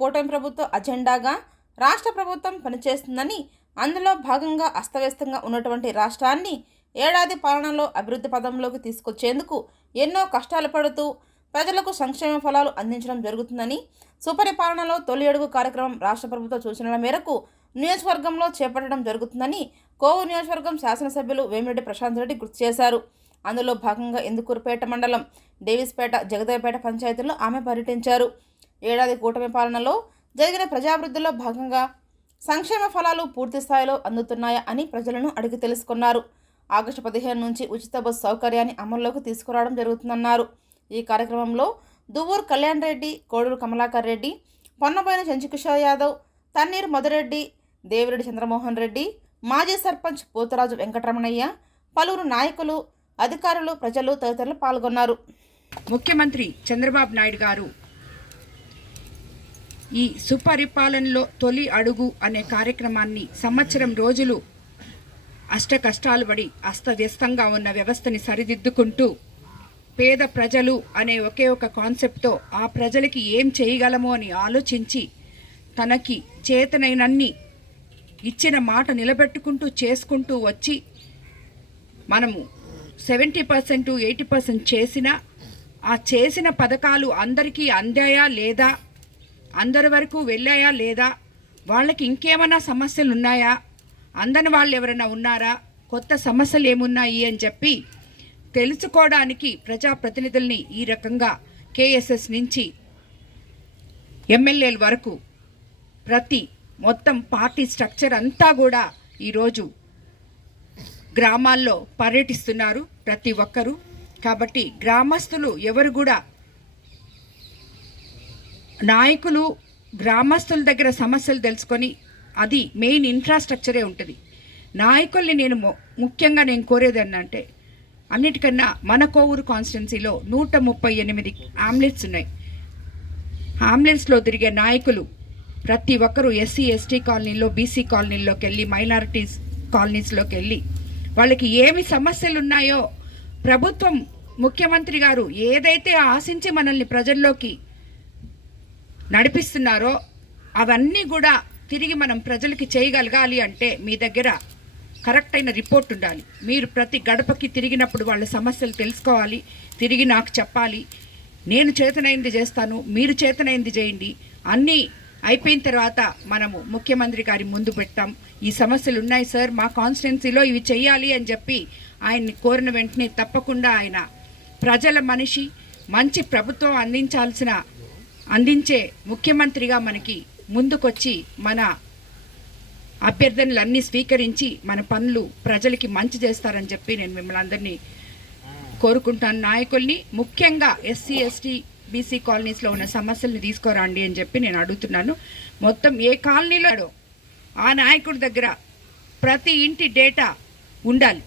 కూటమి ప్రభుత్వ అజెండాగా రాష్ట్ర ప్రభుత్వం పనిచేస్తుందని అందులో భాగంగా అస్తవ్యస్తంగా ఉన్నటువంటి రాష్ట్రాన్ని ఏడాది పాలనలో అభివృద్ధి పదంలోకి తీసుకొచ్చేందుకు ఎన్నో కష్టాలు పడుతూ ప్రజలకు సంక్షేమ ఫలాలు అందించడం జరుగుతుందని సుపరిపాలనలో తొలి అడుగు కార్యక్రమం రాష్ట్ర ప్రభుత్వ సూచనల మేరకు నియోజకవర్గంలో చేపట్టడం జరుగుతుందని కోవు నియోజకవర్గం శాసనసభ్యులు వేమిరెడ్డి ప్రశాంత్ రెడ్డి గుర్తు చేశారు. అందులో భాగంగా ఇందుకూరుపేట మండలం డేవిస్పేట జగదేవపేట పంచాయతీల్లో ఆమె పర్యటించారు. ఏడాది కూటమి పాలనలో జరిగిన ప్రజాభివృద్ధిలో భాగంగా సంక్షేమ ఫలాలు పూర్తి స్థాయిలో అందుతున్నాయా అని ప్రజలను అడిగి తెలుసుకున్నారు. ఆగస్టు పదిహేను నుంచి ఉచిత బస్సు సౌకర్యాన్ని అమల్లోకి తీసుకురావడం జరుగుతుందన్నారు. ఈ కార్యక్రమంలో దువ్వూరు కళ్యాణ్ రెడ్డి కోడూరు కమలాకర్ రెడ్డి పొన్నబోయిన చంచుకిషోర్ యాదవ్ తన్నీరు మధురెడ్డి దేవిరెడ్డి చంద్రమోహన్ రెడ్డి మాజీ సర్పంచ్ పోతరాజు వెంకటరమణయ్య పలువురు నాయకులు అధికారులు ప్రజలు తదితరులు పాల్గొన్నారు. ముఖ్యమంత్రి చంద్రబాబు నాయుడు గారు ఈ సుపరిపాలనలో తొలి అడుగు అనే కార్యక్రమాన్ని సంవత్సరం రోజులు అష్ట కష్టాలు పడి అస్తవ్యస్తంగా ఉన్న వ్యవస్థని సరిదిద్దుకుంటూ పేద ప్రజలు అనే ఒకే ఒక కాన్సెప్ట్తో ఆ ప్రజలకి ఏం చేయగలము అని ఆలోచించి తనకి చేతనైనన్ని ఇచ్చిన మాట నిలబెట్టుకుంటూ చేసుకుంటూ వచ్చి మనము సెవెంటీ పర్సెంట్ ఎయిటీ పర్సెంట్ చేసిన ఆ చేసిన పథకాలు అందరికీ అందాయా లేదా అందరి వరకు వెళ్ళాయా లేదా? వాళ్ళకి ఇంకేమైనా సమస్యలు ఉన్నాయా అందని వాళ్ళు ఎవరైనా ఉన్నారా? కొత్త సమస్యలు ఏమున్నాయి అని చెప్పి తెలుసుకోవడానికి ప్రజాప్రతినిధుల్ని ఈ రకంగా కేఎస్ఎస్ నుంచి ఎమ్మెల్యేల వరకు ప్రతి మొత్తం పార్టీ స్ట్రక్చర్ అంతా కూడా ఈరోజు గ్రామాల్లో పర్యటిస్తున్నారు ప్రతి ఒక్కరూ. కాబట్టి గ్రామస్తులు ఎవరు కూడా నాయకులు గ్రామస్తుల దగ్గర సమస్యలు తెలుసుకొని అది మెయిన్ ఇన్ఫ్రాస్ట్రక్చరే ఉంటుంది. నాయకుల్ని నేను ము- ముఖ్యంగా నేను కోరేది అంటే అన్నిటికన్నా మన కోవూరు కాన్స్టిట్యున్సీలో నూట ముప్పై ఎనిమిది ఆమ్లెట్స్ ఉన్నాయి. ఆంబులెన్స్లో తిరిగే నాయకులు ప్రతి ఒక్కరూ ఎస్సీ ఎస్టీ కాలనీలో బీసీ కాలనీలోకి వెళ్ళి మైనారిటీస్ కాలనీస్లోకి వెళ్ళి వాళ్ళకి ఏమి సమస్యలు ఉన్నాయో ప్రభుత్వం ముఖ్యమంత్రి గారు ఏదైతే ఆశించి మనల్ని ప్రజల్లోకి నడిపిస్తున్నారో అవన్నీ కూడా తిరిగి మనం ప్రజలకి చేయగలగాలి అంటే మీ దగ్గర కరెక్ట్ అయిన రిపోర్ట్ ఉండాలి. మీరు ప్రతి గడపకి తిరిగినప్పుడు వాళ్ళ సమస్యలు తెలుసుకోవాలి తిరిగి నాకు చెప్పాలి. నేను చేతనైంది చేస్తాను మీరు చేతనైంది చేయండి. అన్నీ అయిపోయిన తర్వాత మనము ముఖ్యమంత్రి గారి ముందు పెట్టాం. ఈ సమస్యలు ఉన్నాయి సార్ మా కాన్స్టిట్యున్సీలో ఇవి చేయాలి అని చెప్పి ఆయన్ని కోరిన వెంటనే తప్పకుండా ఆయన ప్రజల మనిషి మంచి ప్రభుత్వం అందించాల్సిన అందించే ముఖ్యమంత్రిగా మనకి ముందుకొచ్చి మన అభ్యర్థనలన్నీ స్వీకరించి మన పనులు ప్రజలకి మంచి చేస్తారని చెప్పి నేను మిమ్మల్ని అందరినీ కోరుకుంటాను. నాయకుల్ని ముఖ్యంగా ఎస్సీ ఎస్టీ బీసీ కాలనీస్లో ఉన్న సమస్యల్ని తీసుకురండి అని చెప్పి నేను అడుగుతున్నాను. మొత్తం ఏ కాలనీలో ఆ నాయకుడి దగ్గర ప్రతి ఇంటి డేటా ఉండాలి.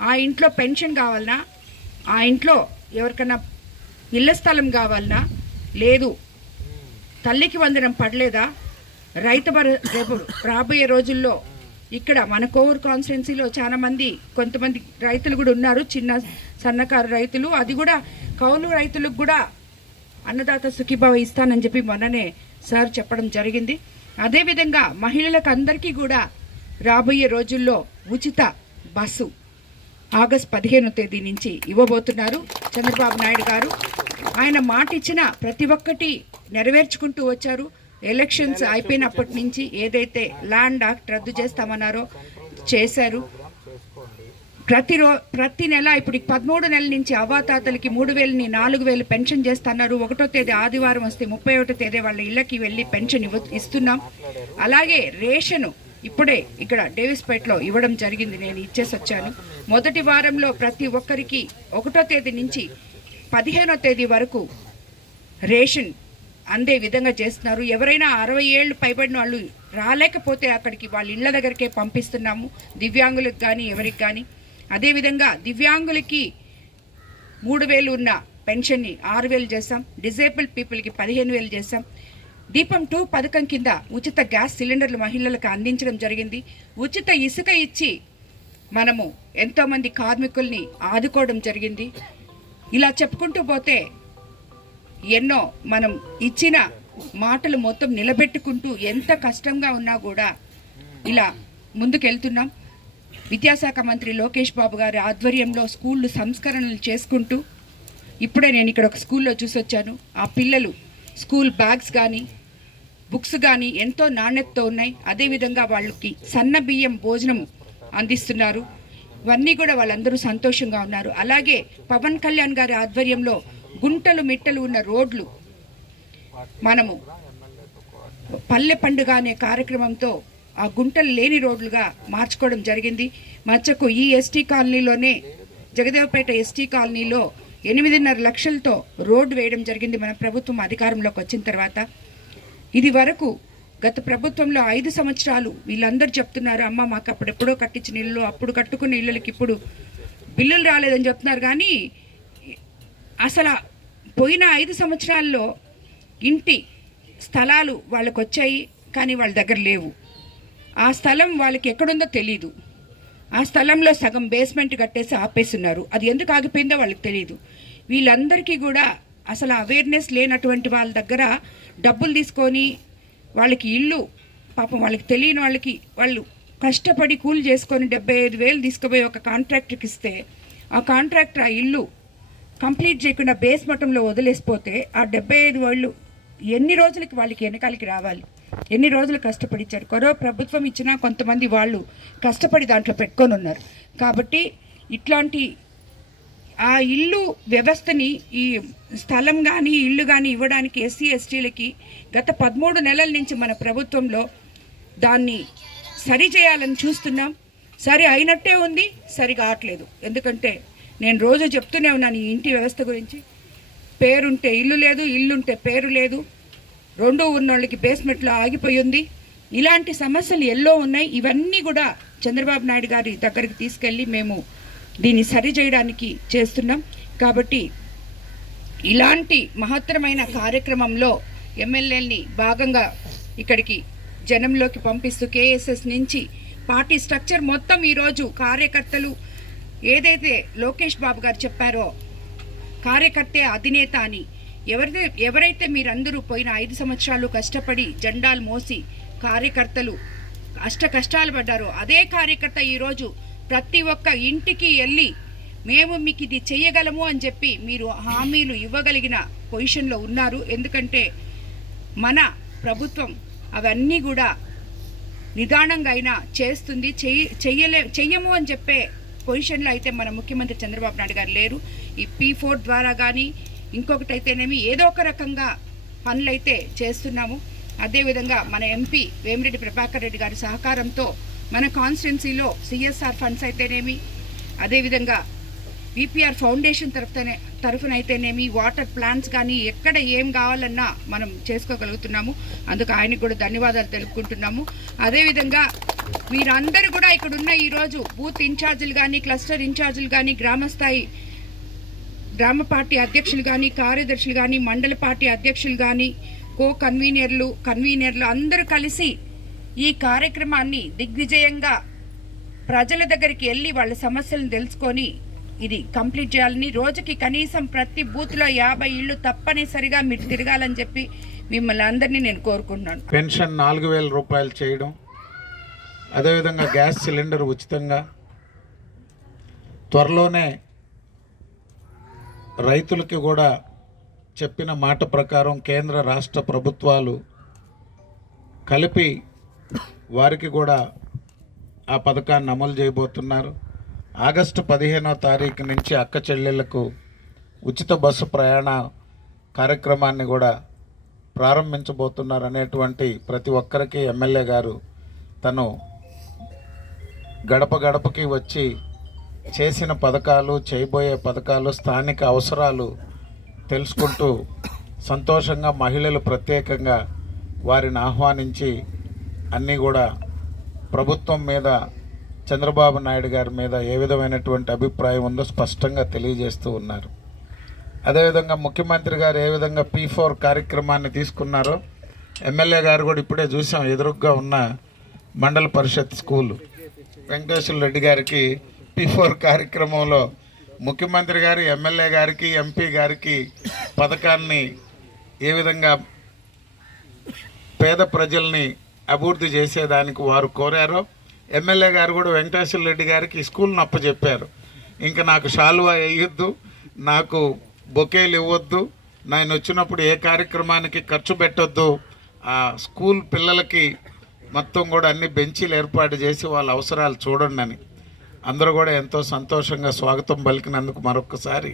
ఆ ఇంట్లో పెన్షన్ కావాలన్నా ఆ ఇంట్లో ఎవరికైనా ఇళ్ళ స్థలం కావాలన్నా లేదు తల్లికి వందనం పడలేదా? రైతు రేపు రాబోయే రోజుల్లో ఇక్కడ మన కోవూర్ కాన్స్టిట్యున్సీలో చాలామంది కొంతమంది రైతులు కూడా ఉన్నారు చిన్న సన్నకారు రైతులు. అది కూడా కౌలు రైతులకు కూడా అన్నదాత సుఖీభావ ఇస్తానని చెప్పి మొన్ననే సార్ చెప్పడం జరిగింది. అదేవిధంగా మహిళలకు అందరికీ కూడా రాబోయే రోజుల్లో ఉచిత బస్సు ఆగస్ట్ పదిహేను తేదీ నుంచి ఇవ్వబోతున్నారు చంద్రబాబు నాయుడు గారు. ఆయన మాట ఇచ్చిన ప్రతి ఒక్కటి నెరవేర్చుకుంటూ వచ్చారు. ఎలక్షన్స్ అయిపోయినప్పటి నుంచి ఏదైతే ల్యాండ్ యాక్ట్ రద్దు చేస్తామన్నారో చేశారు. ప్రతిరో ప్రతి నెల ఇప్పుడు పదమూడు నెలల నుంచి అవ్వాతాతలకి మూడు వేలని నాలుగు వేలు పెన్షన్ చేస్తున్నారు. ఒకటో తేదీ ఆదివారం వస్తే ముప్పై ఒకటో తేదీ వాళ్ళ ఇళ్ళకి వెళ్ళి పెన్షన్ ఇవ్వ ఇస్తున్నాం. అలాగే రేషను ఇప్పుడే ఇక్కడ డేవిస్పేట్లో ఇవ్వడం జరిగింది. నేను ఇచ్చేసి వచ్చాను. మొదటి వారంలో ప్రతి ఒక్కరికి ఒకటో తేదీ నుంచి పదిహేనో తేదీ వరకు రేషన్ అందే విధంగా చేస్తున్నారు. ఎవరైనా అరవై ఏళ్ళు పైబడిన వాళ్ళు రాలేకపోతే అక్కడికి వాళ్ళ ఇళ్ళ దగ్గరికే పంపిస్తున్నాము. దివ్యాంగులకు కానీ ఎవరికి కానీ అదేవిధంగా దివ్యాంగులకి మూడు వేలు ఉన్న పెన్షన్ని ఆరు వేలు చేస్తాం. డిజేబుల్ పీపుల్కి పదిహేను వేలు చేస్తాం. దీపం టూ పథకం కింద ఉచిత గ్యాస్ సిలిండర్లు మహిళలకు అందించడం జరిగింది. ఉచిత ఇసుక ఇచ్చి మనము ఎంతోమంది కార్మికుల్ని ఆదుకోవడం జరిగింది. ఇలా చెప్పుకుంటూ పోతే ఎన్నో మనం ఇచ్చిన మాటలు మొత్తం నిలబెట్టుకుంటూ ఎంత కష్టంగా ఉన్నా కూడా ఇలా ముందుకెళ్తున్నాం. విద్యాశాఖ మంత్రి లోకేష్ బాబు గారి ఆధ్వర్యంలో స్కూళ్ళు సంస్కరణలు చేసుకుంటూ ఇప్పుడే నేను ఇక్కడ ఒక స్కూల్లో చూసొచ్చాను. ఆ పిల్లలు స్కూల్ బ్యాగ్స్ కానీ బుక్స్ కానీ ఎంతో నాణ్యతతో ఉన్నాయి. అదేవిధంగా వాళ్ళకి సన్న బియ్యం భోజనం అందిస్తున్నారు. ఇవన్నీ కూడా వాళ్ళందరూ సంతోషంగా ఉన్నారు. అలాగే పవన్ కళ్యాణ్ గారి ఆధ్వర్యంలో గుంటలు మిట్టలు ఉన్న రోడ్లు మనము పల్లె పండుగ అనే కార్యక్రమంతో ఆ గుంటలు లేని రోడ్లుగా మార్చుకోవడం జరిగింది. మచ్చకు ఈ ఎస్టీ కాలనీలోనే జగదేవపేట ఎస్టీ కాలనీలో ఎనిమిదిన్నర లక్షలతో రోడ్డు వేయడం జరిగింది మన ప్రభుత్వం అధికారంలోకి వచ్చిన తర్వాత. ఇది వరకు గత ప్రభుత్వంలో ఐదు సంవత్సరాలు వీళ్ళందరూ చెప్తున్నారు అమ్మ మాకు అప్పుడు ఎప్పుడో కట్టించిన ఇళ్ళు అప్పుడు కట్టుకున్న ఇళ్ళకి ఇప్పుడు బిల్లులు రాలేదని చెప్తున్నారు. కానీ అసలు పోయిన ఐదు సంవత్సరాల్లో ఇంటి స్థలాలు వాళ్ళకు వచ్చాయి కానీ వాళ్ళ దగ్గర లేవు. ఆ స్థలం వాళ్ళకి ఎక్కడుందో తెలీదు. ఆ స్థలంలో సగం బేస్మెంట్ కట్టేసి ఆపేస్తున్నారు. అది ఎందుకు ఆగిపోయిందో వాళ్ళకి తెలియదు వీళ్ళందరికీ కూడా అసలు అవేర్నెస్ లేనటువంటి వాళ్ళ దగ్గర డబ్బులు తీసుకొని వాళ్ళకి ఇల్లు పాపం వాళ్ళకి తెలియని వాళ్ళకి వాళ్ళు కష్టపడి కూలి చేసుకొని డెబ్బై ఐదు వేలు తీసుకుపోయి ఒక కాంట్రాక్టర్కి ఇస్తే ఆ కాంట్రాక్టర్ ఆ ఇల్లు కంప్లీట్ చేయకుండా బేస్ మట్టంలో వదిలేసిపోతే ఆ డెబ్బై ఐదు వాళ్ళు ఎన్ని రోజులకి వాళ్ళకి వెనకాలకి రావాలి? ఎన్ని రోజులు కష్టపడిచ్చారు? కరో ప్రభుత్వం ఇచ్చినా కొంతమంది వాళ్ళు కష్టపడి దాంట్లో పెట్టుకొని ఉన్నారు. కాబట్టి ఇట్లాంటి ఆ ఇల్లు వ్యవస్థని ఈ స్థలం కానీ ఇల్లు కానీ ఇవ్వడానికి ఎస్సీ ఎస్టీలకి గత పదమూడు నెలల నుంచి మన ప్రభుత్వంలో దాన్ని సరి చేయాలని చూస్తున్నాం. సరి అయినట్టే ఉంది సరి కావట్లేదు ఎందుకంటే నేను రోజు చెప్తూనే ఉన్నాను ఈ ఇంటి వ్యవస్థ గురించి. పేరుంటే ఇల్లు లేదు ఇల్లుంటే పేరు లేదు. రెండు ఉన్నోళ్ళకి బేస్మెంట్లో ఆగిపోయి ఉంది. ఇలాంటి సమస్యలు ఎల్లో ఉన్నాయి. ఇవన్నీ కూడా చంద్రబాబు నాయుడు గారి దగ్గరికి తీసుకెళ్ళి మేము దీన్ని సరి చేయడానికి చేస్తున్నాం. కాబట్టి ఇలాంటి మహత్తరమైన కార్యక్రమంలో ఎమ్మెల్యేని భాగంగా ఇక్కడికి జనంలోకి పంపిస్తూ కేఎస్ఎస్ నుంచి పార్టీ స్ట్రక్చర్ మొత్తం ఈరోజు కార్యకర్తలు ఏదైతే లోకేష్ బాబు గారు చెప్పారో కార్యకర్తే అధినేత అని ఎవరైతే ఎవరైతే మీరందరూ పోయిన ఐదు సంవత్సరాలు కష్టపడి జెండాలు మోసి కార్యకర్తలు అష్ట కష్టాలు పడ్డారో అదే కార్యకర్త ఈరోజు ప్రతి ఒక్క ఇంటికి వెళ్ళి మేము మీకు ఇది చెయ్యగలము అని చెప్పి మీరు హామీలు ఇవ్వగలిగిన పొజిషన్లో ఉన్నారు. ఎందుకంటే మన ప్రభుత్వం అవన్నీ కూడా నిదానంగా అయినా చేస్తుంది. చెయ్యి చెయ్యలే చెయ్యము అని చెప్పే పొజిషన్లో అయితే మన ముఖ్యమంత్రి చంద్రబాబు నాయుడు గారు లేరు. ఈ పీ ఫోర్ ద్వారా కానీ ఇంకొకటి అయితేనేమి ఏదో ఒక రకంగా పనులైతే చేస్తున్నాము. అదేవిధంగా మన ఎంపీ వేమిరెడ్డి ప్రభాకర్ రెడ్డి గారి సహకారంతో మన కాన్స్టిట్యున్సీలో సిఎస్ఆర్ ఫండ్స్ అయితేనేమి అదేవిధంగా బీపీఆర్ ఫౌండేషన్ తరఫునే తరఫున అయితేనేమి వాటర్ ప్లాంట్స్ కానీ ఎక్కడ ఏం కావాలన్నా మనం చేసుకోగలుగుతున్నాము. అందుకు ఆయనకు కూడా ధన్యవాదాలు తెలుపుకుంటున్నాము. అదేవిధంగా మీరందరూ కూడా ఇక్కడ ఉన్న ఈరోజు బూత్ ఇన్ఛార్జీలు కానీ క్లస్టర్ ఇన్ఛార్జీలు కానీ గ్రామస్థాయి గ్రామ పార్టీ అధ్యక్షులు కానీ కార్యదర్శులు కానీ మండల పార్టీ అధ్యక్షులు కానీ కో కన్వీనర్లు కన్వీనర్లు అందరూ కలిసి ఈ కార్యక్రమాన్ని దిగ్విజయంగా ప్రజల దగ్గరికి వెళ్ళి వాళ్ళ సమస్యలను తెలుసుకొని ఇది కంప్లీట్ చేయాలని రోజుకి కనీసం ప్రతి బూత్లో యాభై ఇళ్ళు తప్పనిసరిగా మీరు తిరగాలని చెప్పి మిమ్మల్ని అందరినీ నేను కోరుకుంటున్నాను. పెన్షన్ నాలుగు వేల రూపాయలు చేయడం అదేవిధంగా గ్యాస్ సిలిండర్ ఉచితంగా త్వరలోనే రైతులకి కూడా చెప్పిన మాట ప్రకారం కేంద్ర రాష్ట్ర ప్రభుత్వాలు కలిపి వారికి కూడా ఆ పథకాన్ని అమలు చేయబోతున్నారు. ఆగస్టు పదిహేనో తారీఖు నుంచి అక్క చెల్లెళ్ళకు ఉచిత బస్సు ప్రయాణ కార్యక్రమాన్ని కూడా ప్రారంభించబోతున్నారు అనేటువంటి ప్రతి ఒక్కరికి ఎమ్మెల్యే గారు తను గడప గడపకి వచ్చి చేసిన పథకాలు చేయబోయే పథకాలు స్థానిక అవసరాలు తెలుసుకుంటూ సంతోషంగా మహిళలు ప్రత్యేకంగా వారిని ఆహ్వానించి అన్నీ కూడా ప్రభుత్వం మీద చంద్రబాబు నాయుడు గారి మీద ఏ విధమైనటువంటి అభిప్రాయం ఉందో స్పష్టంగా తెలియజేస్తూ ఉన్నారు. అదేవిధంగా ముఖ్యమంత్రి గారు ఏ విధంగా పీ ఫోర్ కార్యక్రమాన్ని తీసుకున్నారో ఎమ్మెల్యే గారు కూడా ఇప్పుడే చూసాం ఎదురుగ్గా ఉన్న మండల పరిషత్ స్కూలు. వెంకటేశ్వర రెడ్డి గారికి పీ ఫోర్ కార్యక్రమంలో ముఖ్యమంత్రి గారు ఎమ్మెల్యే గారికి ఎంపీ గారికి పథకాన్ని ఏ విధంగా పేద ప్రజల్ని అభివృద్ధి చేసేదానికి వారు కోరారో ఎమ్మెల్యే గారు కూడా వెంకటేశ్వర రెడ్డి గారికి స్కూల్ని అప్పచెప్పారు ఇంకా నాకు షాల్వా వేయొద్దు నాకు బొకేలు ఇవ్వద్దు నేను వచ్చినప్పుడు ఏ కార్యక్రమానికి ఖర్చు పెట్టొద్దు. ఆ స్కూల్ పిల్లలకి మొత్తం కూడా అన్ని బెంచీలు ఏర్పాటు చేసి వాళ్ళ అవసరాలు చూడండి అని. అందరూ కూడా ఎంతో సంతోషంగా స్వాగతం పలికినందుకు మరొకసారి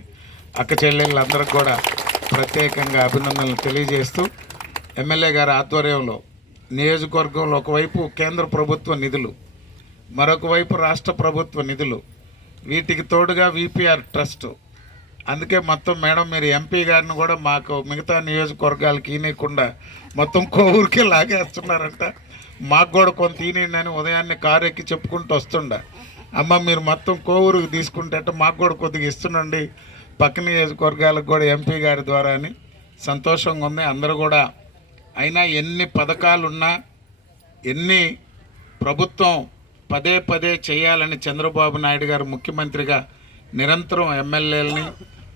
అక్క చెల్లెళ్ళందరికీ కూడా ప్రత్యేకంగా అభినందనలు తెలియజేస్తూ ఎమ్మెల్యే గారి ఆధ్వర్యంలో నియోజకవర్గంలో ఒకవైపు కేంద్ర ప్రభుత్వ నిధులు మరొక వైపు రాష్ట్ర ప్రభుత్వ నిధులు. వీటికి తోడుగా విపిఆర్ ట్రస్ట్. అందుకే మొత్తం మేడం మీరు ఎంపీ గారిని కూడా మాకు మిగతా నియోజకవర్గాలకి ఈనేయకుండా మొత్తం కోవూరికే లాగేస్తున్నారంట. మాకు కూడా కొంత ఈనేయండి అని ఉదయాన్నే కారు ఎక్కి చెప్పుకుంటూ వస్తుండ. అమ్మ మీరు మొత్తం కోవూరుకి తీసుకుంటే మాకు కూడా కొద్దిగా ఇస్తుండండి. పక్క నియోజకవర్గాలకు కూడా ఎంపీ గారి ద్వారా అని సంతోషంగా ఉంది. అందరూ కూడా అయినా ఎన్ని పథకాలున్నా ఎన్ని ప్రభుత్వం పదే పదే చేయాలని చంద్రబాబు నాయుడు గారు ముఖ్యమంత్రిగా నిరంతరం ఎమ్మెల్యేలని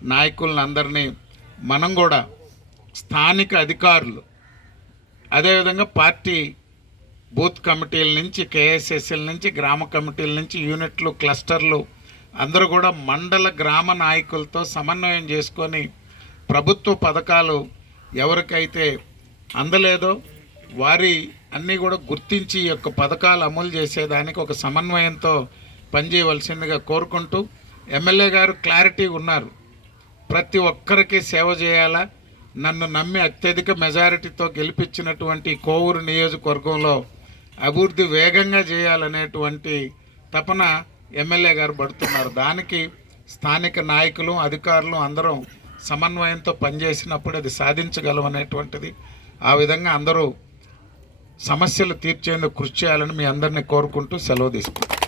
నాయకులను అందరినీ మనం కూడా స్థానిక అధికారులు అదేవిధంగా పార్టీ బూత్ కమిటీల నుంచి కేఎస్ఎస్ఎల్ నుంచి గ్రామ కమిటీల నుంచి యూనిట్లు క్లస్టర్లు అందరూ కూడా మండల గ్రామ నాయకులతో సమన్వయం చేసుకొని ప్రభుత్వ పథకాలు ఎవరికైతే అందలేదో వారి అన్నీ కూడా గుర్తించి ఈ యొక్క పథకాలు అమలు చేసేదానికి ఒక సమన్వయంతో పనిచేయవలసిందిగా కోరుకుంటూ ఎమ్మెల్యే గారు క్లారిటీ ఉన్నారు. ప్రతి ఒక్కరికి సేవ చేయాలా? నన్ను నమ్మి అత్యధిక మెజారిటీతో గెలిపించినటువంటి కోవూరు నియోజకవర్గంలో అభివృద్ధి వేగంగా చేయాలనేటువంటి తపన ఎమ్మెల్యే గారు పడుతున్నారు. దానికి స్థానిక నాయకులు అధికారులు అందరం సమన్వయంతో పనిచేసినప్పుడు అది సాధించగలం అనేటువంటిది ఆ విధంగా అందరూ సమస్యలు తీర్చేందుకు కృషి చేయాలని మీ అందరినీ కోరుకుంటూ సెలవు తీసుకుంటాను